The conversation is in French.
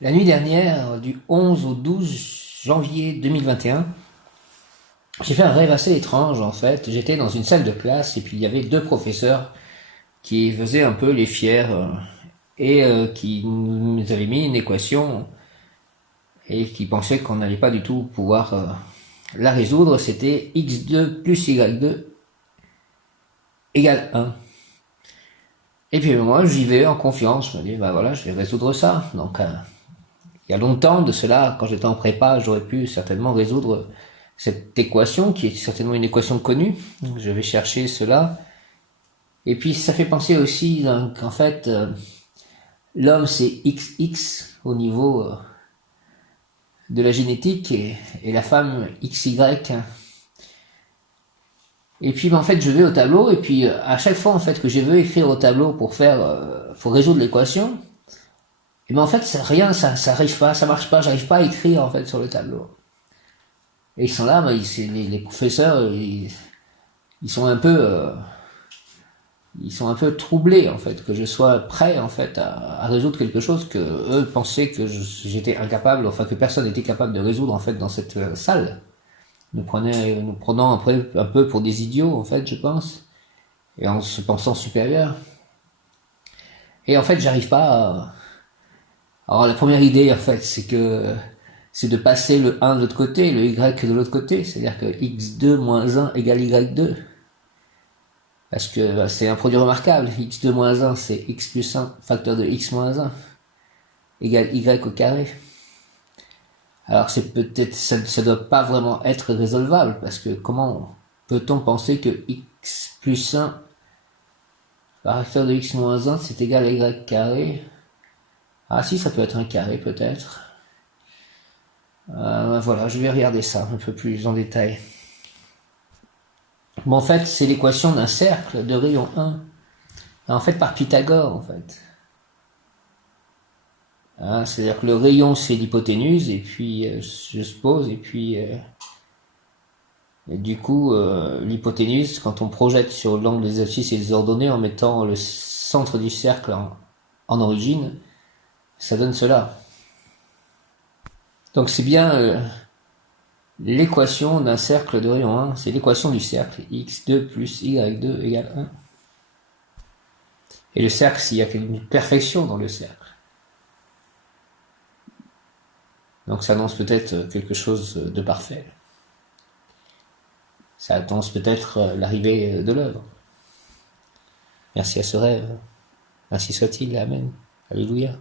La nuit dernière, du 11 au 12 janvier 2021, j'ai fait un rêve assez étrange en fait. J'étais dans une salle de classe et puis il y avait deux professeurs qui faisaient un peu les fiers et qui nous avaient mis une équation et qui pensaient qu'on n'allait pas du tout pouvoir la résoudre. C'était x2 plus y2 égale 1. Et puis moi j'y vais en confiance, je me dis bah voilà je vais résoudre ça. Donc il y a longtemps de cela, quand j'étais en prépa, j'aurais pu certainement résoudre cette équation, qui est certainement une équation connue. Donc, je vais chercher cela. Et puis ça fait penser aussi qu'en fait, l'homme c'est XX au niveau de la génétique et la femme XY. Et puis en fait je vais au tableau et puis à chaque fois en fait que je veux écrire au tableau pour résoudre l'équation, et ben en fait ça arrive pas, ça marche pas, j'arrive pas à écrire en fait sur le tableau. Et ils sont là, les professeurs, ils sont un peu, ils sont un peu troublés en fait que je sois prêt en fait à résoudre quelque chose que eux pensaient que j'étais incapable, enfin que personne n'était capable de résoudre en fait dans cette salle. Nous prenant un peu pour des idiots en fait, je pense, et en se pensant supérieurs. Et en fait, j'arrive pas à... Alors la première idée en fait, c'est de passer le 1 de l'autre côté, le y de l'autre côté, c'est-à-dire que x2 moins 1 égale y2. Parce que bah, c'est un produit remarquable. X2 moins 1, c'est x plus 1, facteur de x moins 1, égale y au carré. Alors c'est peut-être, ça doit pas vraiment être résolvable, parce que comment peut-on penser que x plus 1 par facteur de x moins 1, c'est égal à y carré? Ah si, ça peut être un carré peut-être. Voilà, je vais regarder ça un peu plus en détail. Bon, en fait, c'est l'équation d'un cercle de rayon 1. En fait, par Pythagore, en fait. Hein, c'est-à-dire que le rayon, c'est l'hypoténuse, et puis je suppose, et du coup, l'hypoténuse, quand on projette sur l'angle des abscisses et des ordonnées en mettant le centre du cercle en origine, ça donne cela. Donc c'est bien l'équation d'un cercle de rayon 1, c'est l'équation du cercle, x2 plus y2 égale 1. Et le cercle, s'il y a une perfection dans le cercle. Donc ça annonce peut-être quelque chose de parfait. Ça annonce peut-être l'arrivée de l'œuvre. Merci à ce rêve. Ainsi soit-il. Amen. Alléluia.